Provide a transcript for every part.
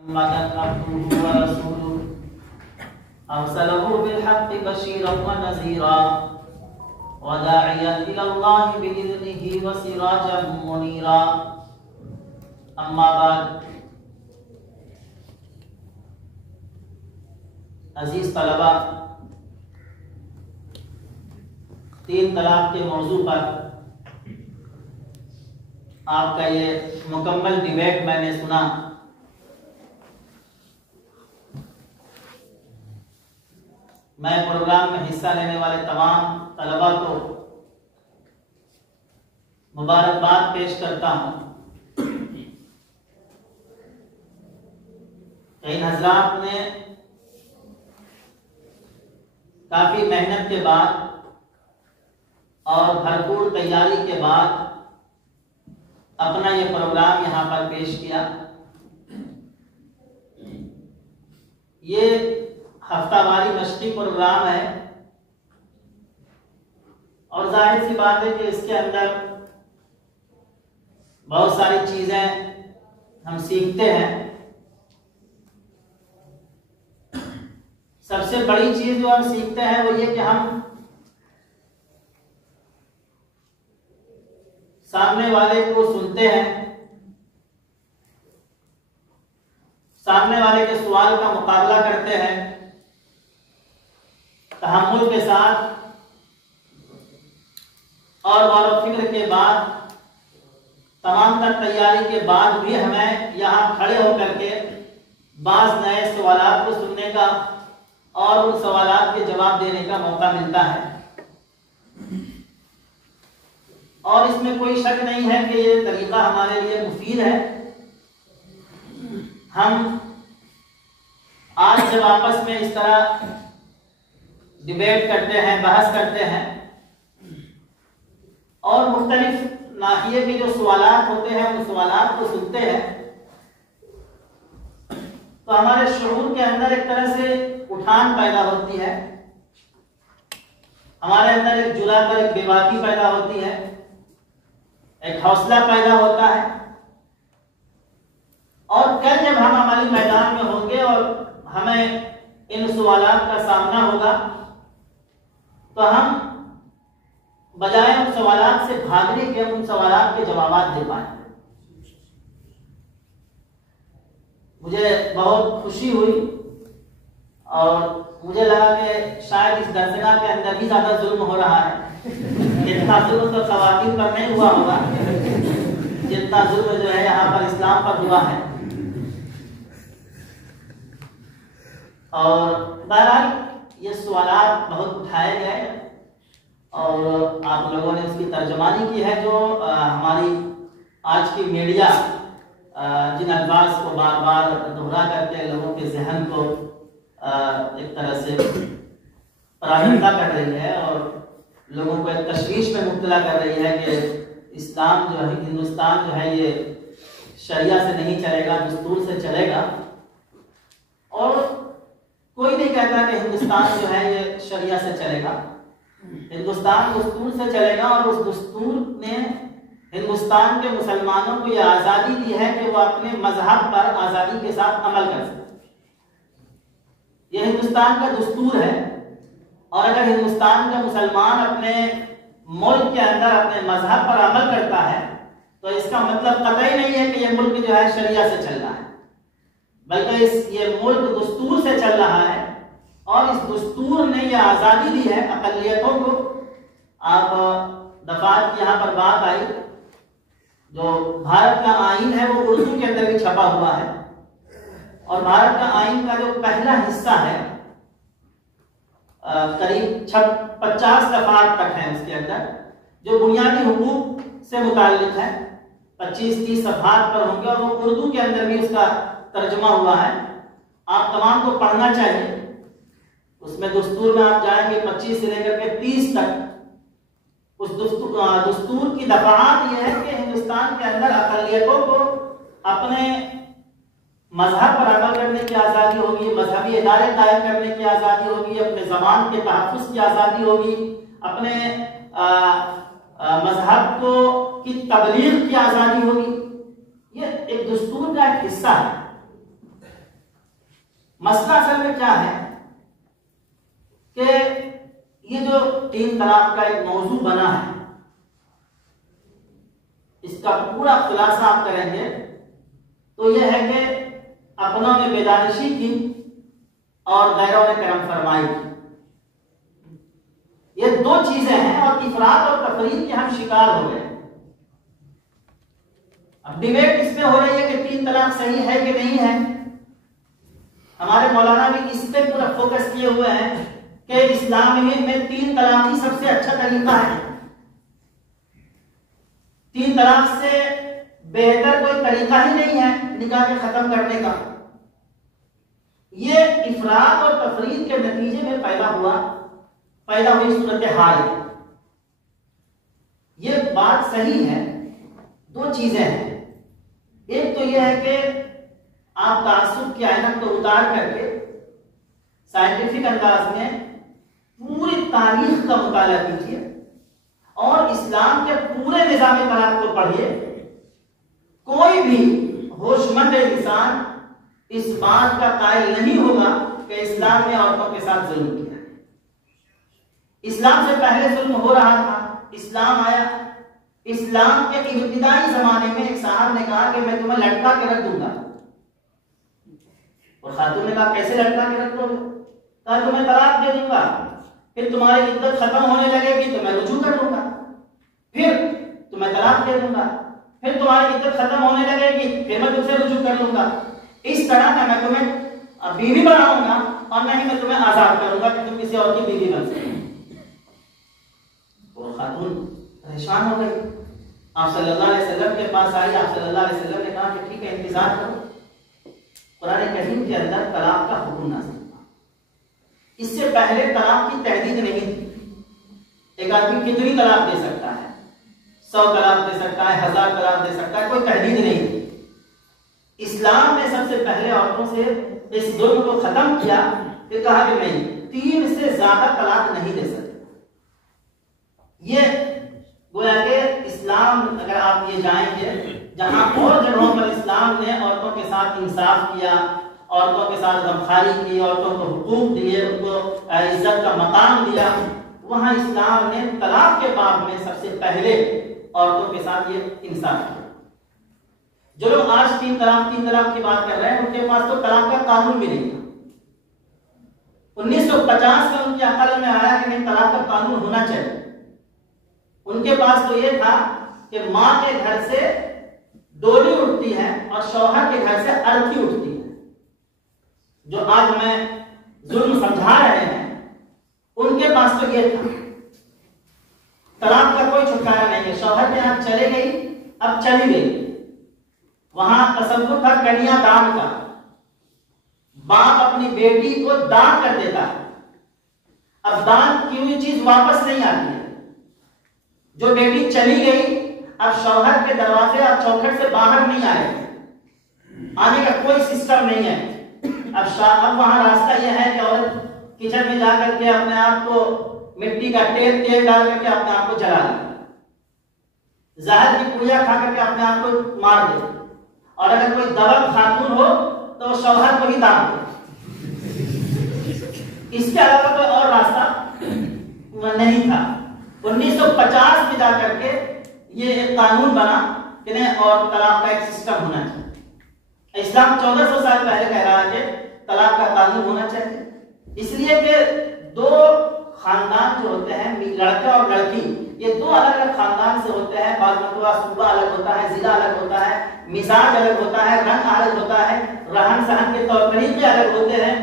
محمدا عبده ورسوله أرسله بالحق بشيرا ونذيرا وداعيا إلى الله بإذنه وسراجا منيرا أما بعد عزیز طلبہ، تین طلاق کے موضوع پر آپ کا یہ مکمل ڈیبیٹ میں نے سنا۔ میں پروگرام میں حصہ لینے والے تمام طلبہ کو مبارکباد پیش کرتا ہوں۔ ان حضرات نے کافی محنت کے بعد اور بھرپور تیاری کے بعد اپنا یہ پروگرام یہاں پر پیش کیا۔ یہ ہفتہ واری مشقی پروگرام ہے اور ظاہر سی بات ہے کہ اس کے اندر بہت ساری چیزیں ہم سیکھتے ہیں۔ سب سے بڑی چیز جو ہم سیکھتے ہیں وہ یہ کہ ہم سامنے والے کو سنتے ہیں، سامنے والے کے سوال کا مقابلہ کرتے ہیں، تحمل کے ساتھ اور غور و فکر کے بعد، تمام تر تیاری کے بعد بھی ہمیں یہاں کھڑے ہو کر کے بعض نئے سوالات کو سننے کا اور ان سوالات کے جواب دینے کا موقع ملتا ہے۔ اور اس میں کوئی شک نہیں ہے کہ یہ طریقہ ہمارے لیے مفید ہے۔ ہم آج جب آپس میں اس طرح ڈیبیٹ کرتے ہیں، بحث کرتے ہیں اور مختلف ناحیے کے جو سوالات ہوتے ہیں ان سوالات کو سنتے ہیں تو ہمارے شعور کے اندر ایک طرح سے اٹھان پیدا ہوتی ہے، ہمارے اندر ایک جلا کر ایک بے باکی پیدا ہوتی ہے، ایک حوصلہ پیدا ہوتا ہے۔ اور کل جب ہم عملی میدان میں ہوں گے اور ہمیں ان سوالات کا سامنا ہوگا تو ہم بجائے ان سوالات سے بھاگنے کے ان سوالات کے جوابات دے پائیں گے۔ مجھے بہت خوشی ہوئی اور مجھے لگا کہ شاید اس درسگاہ کے اندر ہی زیادہ ظلم ہو رہا ہے۔ جتنا ظلم تو خواتین پر نہیں ہوا ہوگا جتنا ظلم جو ہے یہاں پر اسلام پر ہوا ہے۔ اور بہرحال یہ سوالات بہت اٹھائے گئے اور آپ لوگوں نے اس کی ترجمانی کی ہے، جو ہماری آج کی میڈیا جن الفاظ کو بار بار دہرا کر کے لوگوں کے ذہن کو ایک طرح سے پراگندہ کر رہی ہے اور لوگوں کو ایک تشویش میں مبتلا کر رہی ہے کہ اسلام جو ہے، ہندوستان جو ہے یہ شریعہ سے نہیں چلے گا، دستور سے چلے گا۔ اور کوئی نہیں کہتا کہ ہندوستان جو ہے یہ شریعہ سے چلے گا، ہندوستان دستور سے چلے گا اور اس دستور نے ہندوستان کے مسلمانوں کو یہ آزادی دی ہے کہ وہ اپنے مذہب پر آزادی کے ساتھ عمل کر سکتے۔ یہ ہندوستان کا دستور ہے اور اگر ہندوستان کا مسلمان اپنے ملک کے اندر اپنے مذہب پر عمل کرتا ہے تو اس کا مطلب قطعی نہیں ہے کہ یہ ملک جو ہے شریعہ سے چل رہا ہے، بلکہ یہ ملک دستور سے چل رہا ہے اور اس دستور نے یہ آزادی دی ہے اقلیتوں کو۔ آپ دفعات کی یہاں پر بات آئی، جو بھارت کا آئین ہے وہ اردو کے اندر بھی چھپا ہوا ہے اور بھارت کا آئین کا جو پہلا حصہ ہے قریب 50 دفعات تک ہیں، اس کے اندر جو بنیادی حقوق سے متعلق ہے 25-30 صفحات پر ہوں گے اور وہ اردو کے اندر بھی اس کا ترجمہ ہوا ہے۔ آپ تمام کو پڑھنا چاہیے۔ اس میں دستور میں آپ جائیں گے 25 سے لے کر کے 30 تک، اس دستور کی دفعات یہ ہے کہ ہندوستان کے اندر اقلیتوں کو اپنے مذہب پر عمل کرنے کی آزادی ہوگی، مذہبی ادارے قائم کرنے کی آزادی ہوگی، اپنے زبان کے تحفظ کی آزادی ہوگی، اپنے مذہب کی تبلیغ کی آزادی ہوگی۔ یہ ایک دستور کا ایک حصہ ہے مسئلہ اصل میں کیا ہے کہ یہ جو 3 طلاق کا ایک موضوع بنا ہے، اس کا پورا خلاصہ آپ کریں گے تو یہ ہے کہ اپنوں نے بیدانشی کی اور غیروں نے کرم فرمائی کی. یہ 2 چیزیں ہیں اور افراط اور تفریط کے ہم شکار ہو گئے. اب ڈیبیٹ اس پہ ہو رہی ہے کہ 3 طلاق صحیح ہے کہ نہیں ہے. ہمارے مولانا بھی اس پہ پورا فوکس کیے ہوئے ہیں کہ اسلام میں 3 طلاق ہی سب سے اچھا طریقہ ہے. 3 طلاق سے بہتر کوئی طریقہ ہی نہیں ہے نکاح کے ختم کرنے کا. یہ افراط اور تفریط کے نتیجے میں پیدا ہوئی صورتحال ہے. یہ بات صحیح ہے. 2 چیزیں ہیں. ایک تو یہ ہے کہ آپ تعصب کی عینک کو اتار کر کے سائنٹیفک انداز میں پوری تاریخ کا مطالعہ کیجیے اور اسلام کے پورے نظام طلاق کو پڑھیے. کوئی بھی ہوش مند انسان اس بات کا قائل نہیں ہوگا کہ اسلام نے عورتوں کے ساتھ ظلم کیا. اسلام سے پہلے ظلم ہو رہا تھا. اسلام آیا. اسلام کے ابتدائی زمانے میں ایک صاحب نے کہا کہ میں تمہیں لٹکا کے رکھ دوں گا، اور خاتون نے کہا کیسے لٹکا کے رکھ دو گے؟ کہا تمہیں طلاق دے دوں گا، پھر تمہاری عدت ختم ہونے لگے گی تو میں رجوع کر لوں گا، پھر تمہیں طلاق دے دوں گا، پھر تمہاری عدت ختم ہونے لگے گی پھر میں تم سے رجوع کر لوں گا. اس طرح کا میں تمہیں بیوی بناؤں گا اور نہ ہی میں تمہیں آزاد کروں گا کہ تم کسی اور کی بیوی بن سکے. وہ خاتون پریشان ہو گئی. آپ صلی اللہ علیہ وسلم کے پاس آئی. آپ صلی اللہ علیہ وسلم نے کہا کہ ٹھیک ہے انتظار کرو. قرآن کریم کے اندر طلاق کا حکم نازل ہوا. اس سے پہلے طلاق کی تحدید نہیں تھی. ایک آدمی کتنی طلاق دے سکتا ہے؟ 100 طلاق دے سکتا ہے، 1000 طلاق دے سکتا ہے، کوئی تحدید نہیں تھی. اسلام نے سب سے پہلے عورتوں سے اس ظلم کو ختم کیا. پھر کہا کہ نہیں، 3 سے زیادہ طلاق نہیں دے سکتے. یہ گویا کہ اسلام، اگر آپ یہ جائیں گے جہاں اور جگہوں پر اسلام نے عورتوں کے ساتھ انصاف کیا، عورتوں کے ساتھ غمخواری کی، عورتوں کو حقوق دیے، ان کو عزت کا مقام دیا، وہاں اسلام نے طلاق کے باب میں سب سے پہلے عورتوں کے ساتھ یہ انصاف کیا. جو لوگ آج 3 طلاق کی بات کر رہے ہیں ان کے پاس تو طلاق کا قانون بھی نہیں تھا. 1950 میں ان کی عقل میں آیا کہ نہیں طلاق کا قانون ہونا چاہیے. ان کے پاس تو یہ تھا کہ ماں کے گھر سے ڈولی اٹھتی ہے اور شوہر کے گھر سے ارتھی اٹھتی ہے. جو آج ہمیں ظلم سمجھا رہے ہیں ان کے پاس تو یہ تھا. طلاق کا کوئی چھٹکارا نہیں ہے. شوہر کے یہاں چلے گئی، اب چلی گئی. وہاں تصور تھا کنیا دان کا. باپ اپنی بیٹی کو دان کر دیتا ہے. اب دان کی ہوئی چیز واپس نہیں آتی ہے. جو بیٹی چلی گئی اب شوہر کے دروازے اور چوکھٹ سے باہر نہیں آئے، آنے کا کوئی سسٹم نہیں ہے. اب وہاں راستہ یہ ہے کہ عورت کچن میں جا کر کے اپنے آپ کو مٹی کا تیل ڈال کر کے اپنے آپ کو جلا لے، زہر کی پوجا کھا کر کے اپنے آپ کو مار دے، اور اگر کوئی دبنگ خاتون ہو تو شوہر کو ہی دان دے. اس کے علاوہ کوئی اور راستہ نہیں تھا. 1950 میں جا کر کے یہ ایک قانون بنا کہ نہیں اور طلاق کا ایک سسٹم ہونا چاہیے. اسلام 1400 سال پہلے کہہ رہا ہے کہ طلاق کا قانون ہونا چاہیے. اس لیے کہ 2 خاندان جو ہوتے ہیں، لڑکا اور لڑکی، یہ 2 الگ الگ خاندان سے ہوتے ہیں. بعض مرتبہ صوبہ الگ ہوتا ہے، ضلع الگ ہوتا ہے، مزاج الگ ہوتا ہے، رنگ الگ ہوتا ہے، رہن سہن کے طور طریقے الگ ہوتے ہیں.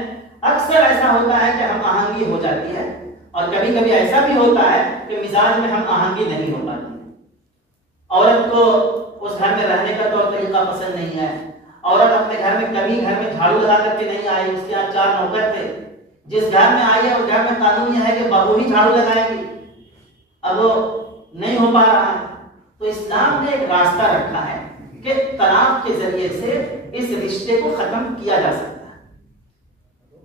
اکثر ایسا ہوتا ہے کہ ہم آہنگی ہو جاتی ہے، اور کبھی کبھی ایسا بھی ہوتا ہے کہ مزاج میں ہم آہنگی نہیں ہو پاتی. عورت کو اس گھر میں رہنے کا طور طریقہ پسند نہیں ہے. عورت اپنے گھر میں کبھی گھر میں جھاڑو لگا کر کے نہیں آئی. اس کے یہاں 4 نوکر تھے. جس گھر میں آئی ہے اس گھر میں قانون یہ ہے کہ بہو ہی جھاڑو لگائے گی. اب وہ نہیں ہو پا رہا ہے تو اسلام نے ایک راستہ رکھا ہے کہ طلاق کے ذریعے سے اس رشتے کو ختم کیا جا سکتا ہے.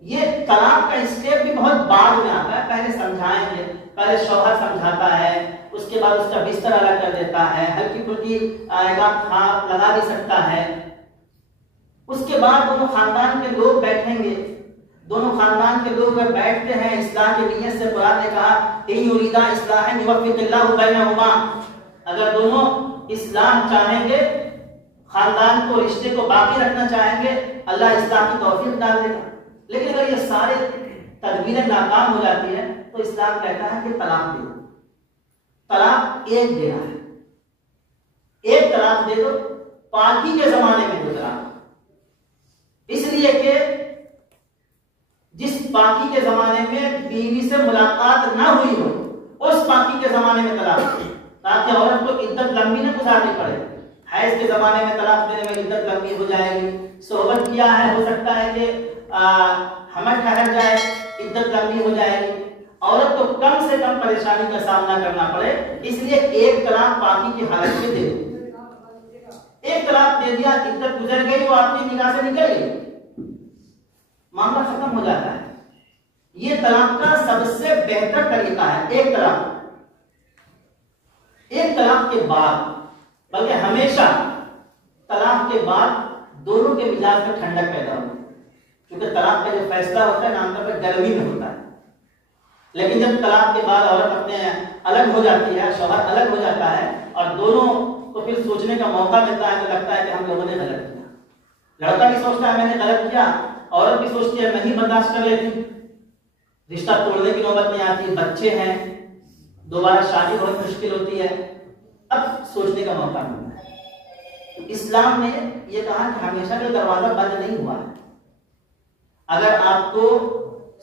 یہ طلاق کا اسٹیپ بھی بہت بعد میں آتا ہے. پہلے سمجھائیں گے، پہلے شوہر سمجھاتا ہے، اس کے بعد اس کا بستر الگ کر دیتا ہے، ہلکی پھلکی کھاپ لگا بھی سکتا ہے. اس کے بعد دونوں خاندان کے لوگ بیٹھیں گے، دونوں خاندان کے لوگ اگر بیٹھتے ہیں اصلاح کی نیت سے، قرآن نے کہا ان یریدا اصلاحا یوفق اللہ بینہما، اگر دونوں اصلاح چاہیں گے، خاندان کو رشتے کو باقی رکھنا چاہیں گے، اللہ اصلاح کی توفیق ڈال دے گا۔ لیکن اگر یہ سارے تدبیریں ناکام ہو جاتی ہیں تو اسلام کہتا ہے کہ طلاق دے دو۔ طلاق ایک دینا ہے، ایک طلاق دے دو، پاکی کے زمانے میں دو طلاق، اس لیے کہ جس پاکی کے زمانے میں بیوی سے ملاقات نہ ہوئی ہو اس پاکی کے زمانے میں طلاق دے، تاکہ عورت کو عدت لمبی نہ گزارنی پڑے۔ حیض کے زمانے میں طلاق دینے میں عدت لمبی ہو جائے گی، صحبت کیا ہے ہو سکتا ہے کہ حمل ٹھہر جائے، عدت لمبی ہو جائے گی، عورت کو کم سے کم پریشانی کا سامنا کرنا پڑے، اس لیے ایک طلاق پاکی کی حالت میں دے دو۔ ایک طلاق دے دیا، عدت گزر گئی، وہ آپ کی نگاہ سے نکل گئی، معاملہ ختم ہو جاتا ہے۔ یہ طلاق کا سب سے بہتر طریقہ ہے، ایک طلاق۔ ایک طلاق کے بعد، بلکہ ہمیشہ طلاق کے بعد دونوں کے مزاج میں ٹھنڈک پیدا ہو، کیونکہ طلاق کا جو فیصلہ ہوتا ہے عام طور پر گرمی میں ہوتا ہے، لیکن جب طلاق کے بعد عورت اپنے الگ ہو جاتی ہے، شوہر الگ ہو جاتا ہے اور دونوں کو پھر سوچنے کا موقع ملتا ہے تو لگتا ہے کہ ہم لوگوں نے غلط کیا۔ لڑکا بھی سوچتا ہے میں نے غلط کیا، عورت بھی سوچتی ہے میں ہی برداشت کر لیتی، رشتہ توڑنے کی نوبت نہیں آتی، بچے ہیں، دوبارہ شادی بہت مشکل ہوتی ہے، اب سوچنے کا موقع ملتا ہے۔ اسلام نے یہ کہا کہ ہمیشہ کا دروازہ بند نہیں ہوا ہے، اگر آپ کو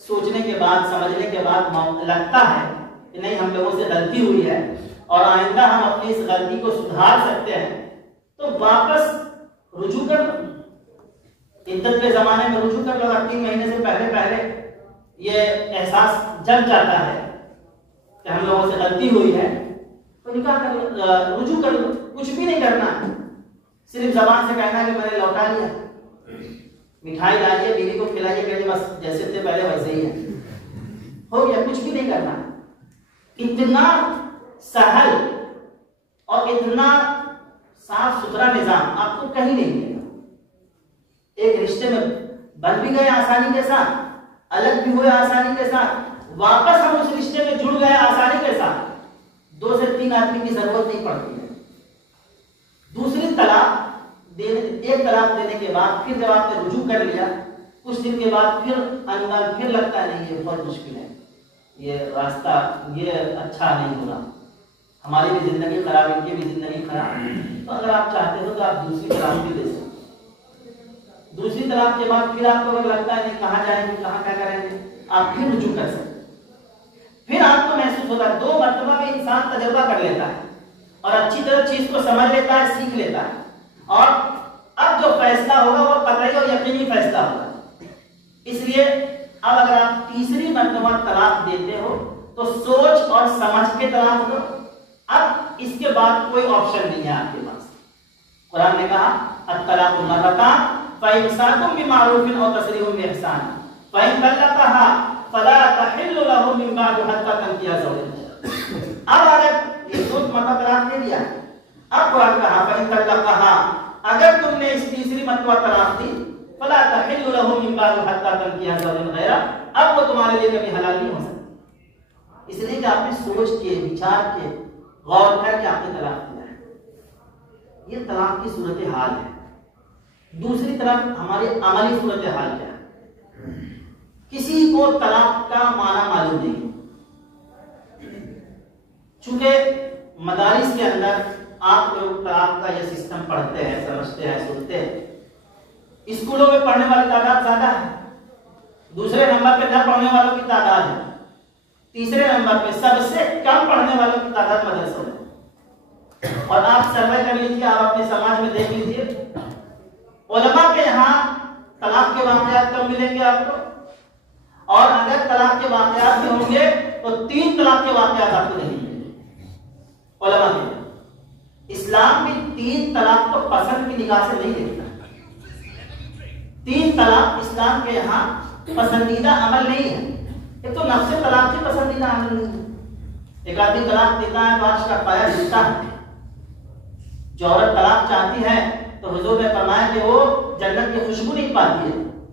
سوچنے کے بعد سمجھنے کے بعد لگتا ہے کہ نہیں ہم لوگوں سے غلطی ہوئی ہے اور آئندہ ہم اپنی اس غلطی کو سدھار سکتے ہیں تو واپس رجوع کر لو، عدت کے زمانے میں رجوع کر لو۔ 3 مہینے سے پہلے یہ احساس جگ جاتا ہے کہ ہم لوگوں سے غلطی ہوئی ہے تو نکاح کر لو، رجوع کر لو، کچھ بھی نہیں کرنا، صرف زبان سے کہنا کہ میں نے لوٹا لیا، مٹھائی لائیے، بیوی کو کھلائیے، کہیے بس جیسے تھے پہلے ویسے ہی ہے، ہو گیا، کچھ بھی نہیں کرنا۔ اتنا سہل اور اتنا صاف ستھرا نظام آپ کو کہیں نہیں ملے گا۔ ایک رشتے میں بن بھی گئے آسانی کے ساتھ، الگ بھی ہوئے آسانی کے ساتھ، واپس ہم اس رشتے میں جڑ گئے آسانی کے ساتھ، 2 سے 3 آدمی کی ضرورت نہیں پڑتی ہے۔ دوسری طلاق ایک طلاق دینے کے بعد پھر جب آپ نے رجوع کر لیا، کچھ دن کے بعد پھر لگتا ہے نہیں یہ بہت مشکل ہے، یہ راستہ یہ اچھا نہیں ہوگا، ہماری بھی زندگی خراب، ان کی بھی زندگی خراب، تو اگر آپ چاہتے ہو تو آپ دوسری طلاق بھی دے سکتے۔ دوسری طلاق کے بعد پھر آپ کو اگر لگتا ہے نہیں کہاں جائیں گے، کہاں کیا کریں گے، آپ پھر رجوع کر سکتے۔ پھر آپ کو محسوس ہوتا ہے 2 مرتبہ میں انسان تجربہ کر لیتا ہے اور اچھی طرح چیز کو سمجھ لیتا ہے، سیکھ لیتا ہے، اور اب جو فیصلہ ہوگا وہ قطعی اور یقینی فیصلہ ہوگا۔ اس لیے اب اگر آپ تیسری مرتبہ طلاق دیتے ہو تو سوچ اور سمجھ کے طلاق دو، اب اس کے بعد کوئی آپشن نہیں ہے آپ کے پاس۔ قرآن نے کہا الطلاق مرتان فإمساک بمعروف أو تسریح بإحسان فإن طلقها فلا تحل له من بعد حتى تنكح زوجا۔ اب اگر یہ 2 مرتبہ طلاق دے دیا، اب قرآن کہا فإن طلقها، اگر تم نے اس تیسری مرتبہ طلاق دی فلا تحل له من بعد حتى تنكح زوجا غیرہ، اب وہ تمہارے لیے کبھی حلال نہیں ہو سکتا، اس لیے کہ آپ نے سوچ کے وچار کے غور کر کے آپ نے طلاق دیا ہے۔ یہ طلاق کی صورتحال ہے۔ دوسری طرف ہماری عملی صورتحال کیا ہے؟ کسی کو طلاق کا معنی معلوم نہیں، چونکہ مدارس کے اندر آپ لوگ طلاق کا یہ سسٹم پڑھتے ہیں، سمجھتے ہیں، سنتے ہیں، اسکولوں میں پڑھنے والی تعداد زیادہ ہے، دوسرے نمبر پہ نہ پڑھنے والوں کی تعداد ہے، تیسرے نمبر پہ سب سے کم پڑھنے والوں کی تعداد مدرسوں میں۔ اور آپ سروے کر لیجیے، آپ اپنے سماج میں دیکھ لیجیے، علماء کے یہاں طلاق کے واقعات کم ملیں گے آپ کو، اور اگر طلاق کے واقعات بھی ہوں گے تو 3 طلاق کے واقعات آپ کو نہیں ملیں گے علماء کے۔ اسلام بھی 3 طلاق کو پسند کی نگاہ سے نہیں دیکھتا۔ 3 طلاق اسلام کے یہاں پسندیدہ عمل نہیں ہے۔ ایک تو نفس طلاق کی پسندیدہ عمل نہیں ہے، ایک آدمی طلاق دیتا ہے بارش کا پایا جھکتا ہے، جو عورت طلاق چاہتی ہے تو حضور نے فرمایا کہ وہ جنت کی خوشبو نہیں پاتی ہے،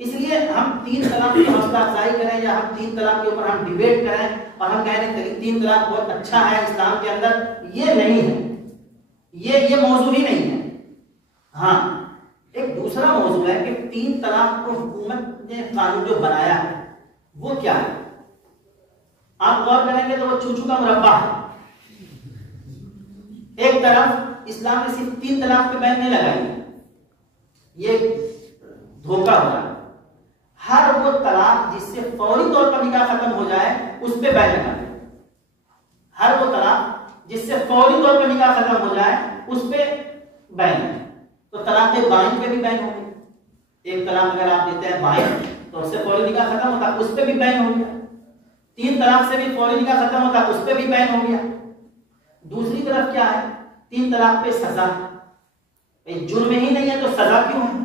اس لیے ہم 3 طلاق کی حوصلہ افزائی کریں یا ہم 3 طلاق کے اوپر ہم ڈیبیٹ کریں اور ہم کہیں کہ 3 طلاق بہت اچھا ہے اسلام کے اندر، یہ نہیں ہے، یہ موضوع ہی نہیں ہے۔ ہاں ایک دوسرا موضوع ہے کہ 3 طلاق کو حکومت نے قانون جو بنایا ہے وہ کیا ہے؟ آپ غور کریں گے تو وہ چوچو کا مربع ہے۔ ایک طرف اسلام نے صرف 3 طلاق پہ بین نہیں لگائی، یہ دھوکہ ہو رہا ہے۔ ہر وہ طلاق جس سے فوری طور پر نکاح ختم ہو جائے اس پہ بین لگا دیں، ہر وہ طلاق جس سے فوری طور پر نکاح ختم ہو جائے اس پہ بین ہے۔ تو طلاق بائن پہ بھی بین ہو گیا، ایک طلاق اگر آپ دیتے ہیں بائن تو اس سے فوری نکاح ختم ہوتا اس پہ بھی بین ہو گیا، 3 طلاق سے بھی فوری نکاح ختم ہوتا اس پہ بھی بین ہو گیا۔ دوسری طرف کیا ہے؟ 3 طلاق پہ سزا، جرم ہی نہیں ہے تو سزا کیوں ہے؟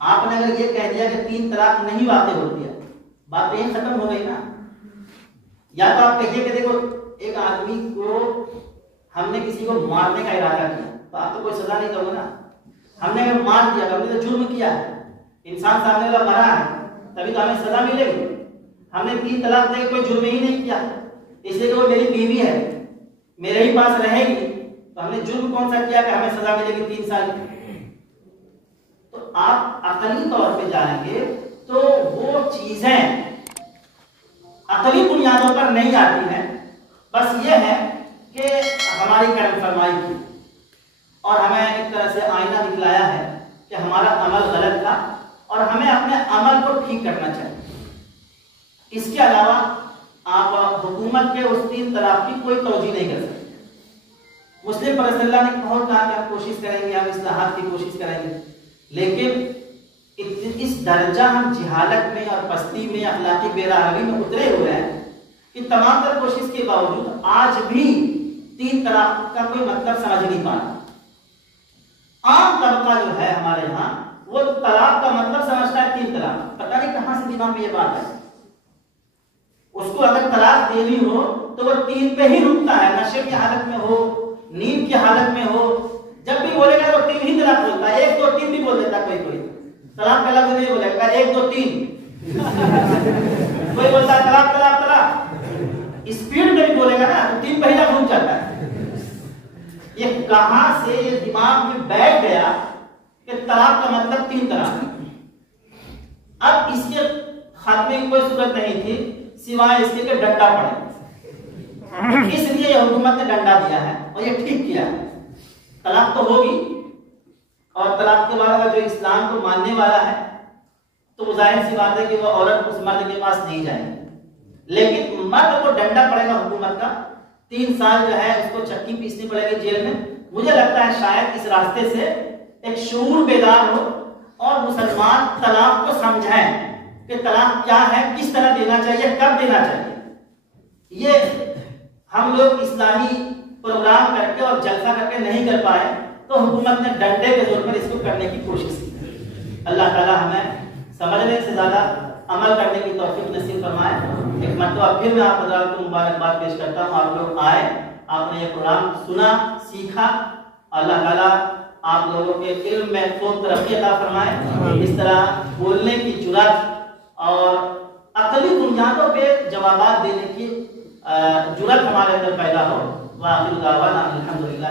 آپ نے اگر یہ کہہ دیا کہ 3 طلاق نہیں واقع ہوتی ہے، بات یہی ختم ہو گئی نا۔ یا تو آپ کہیے کہ دیکھو ایک آدمی کو ہم نے کسی کو مارنے کا ارادہ کیا تو آپ تو کوئی سزا نہیں دو گے نا۔ ہم نے اگر مار دیا تو ہم نے تو جرم کیا ہے، انسان سامنے والا مرا ہے تبھی تو ہمیں سزا ملے گی۔ ہم نے 3 طلاق دے کے کوئی جرم ہی نہیں کیا، اس لیے کہ وہ میری بیوی ہے میرے ہی پاس رہے گی تو ہم نے جرم کون سا کیا کہ ہمیں سزا ملے گی 3 سال کی؟ تو آپ عقلی طور پہ جائیں گے تو وہ چیزیں عقلی بنیادوں پر نہیں آتی ہیں، بس یہ ہے کہ ہماری کرم فرمائی کی اور ہمیں ایک طرح سے آئینہ دکھلایا ہے کہ ہمارا عمل غلط تھا اور ہمیں اپنے عمل کو ٹھیک کرنا چاہیے۔ اس کے علاوہ آپ حکومت کے اس 3 طلاق کی کوئی توجیہ نہیں کر سکتے۔ مسلم پر رسول اللہ نے بہت کہا کہ ہم کوشش کریں گے، ہم اصلاحات کی کوشش کریں گے، لیکن اس درجہ ہم جہالت میں اور پستی میں اخلاقی بے راہی میں اترے ہوئے ہیں کہ تمام تر کوشش کے باوجود آج بھی 3 طلاق کا کوئی مطلب سمجھ نہیں پا رہا۔ عام طبقہ جو ہے ہمارے یہاں وہ طلاق کا مطلب سمجھتا ہے 3 طلاق، پتہ نہیں کہاں سے دماغ میں یہ بات ہے۔ اس کو اگر طلاق دینی ہو تو وہ 3 پہ ہی رکتا ہے، نشے کی حالت میں ہو، نیند کی حالت میں ہو، جب بھی بولے گا تو 3 ہی طلاق بولتا ہے، 1 2 3 بھی بول دیتا، کوئی طلاق کا لفظ نہیں بولے گا 1 2 3 کوئی بولتا ہے طلاق طلاق طلاق، اسپیڈ میں بھی بولے گا نا تو 3 پہلا گھوم جاتا ہے۔ یہ کہاں سے یہ دماغ میں بیٹھ گیا کہ طلاق کا مطلب 3 طلاق؟ اب اس کے خاتمے کی کوئی صورت نہیں تھی سوائے اس کے کہ ڈنڈا پڑے، اس لیے یہ حکومت نے ڈنڈا دیا ہے اور یہ ٹھیک کیا ہے۔ طلاق تو ہوگی اور طلاق کے بعد اگر جو اسلام کو ماننے والا ہے تو وہ ظاہر سی بات ہے کہ وہ عورت اس مرد کے پاس نہیں جائے گی، لیکن مرد کو ڈنڈا پڑے گا حکومت کا، 3 سال جو ہے اس کو چکی پیسنی پڑے گی جیل میں۔ مجھے لگتا ہے شاید اس راستے سے ایک شعور بیدار ہو اور مسلمان طلاق کو سمجھیں کہ طلاق کیا ہے، کس طرح دینا چاہیے، کب دینا چاہیے۔ یہ ہم لوگ اصلاحی پروگرام کر کے اور جلسہ کر کے نہیں کر پائے تو حکومت نے ڈنڈے کے زور پر اس کو کرنے کی کوشش کی۔ اللہ تعالی ہمیں سمجھنے سے زیادہ عمل کرنے کی توفیق نصیب فرمائے۔ ایک مرتبہ پھر میں آپ حضرات کو مبارکباد پیش کرتا ہوں، آپ لوگ آئے، آپ نے یہ پروگرام سنا، سیکھا، اللہ تعالیٰ آپ لوگوں کے علم میں خوب ترقی عطا فرمائے، اس طرح بولنے کی جرأت اور عقلی بنیادوں پہ جوابات دینے کی جرأت ہمارے اندر پیدا ہو۔ وآخر دعوانا الحمدللہ۔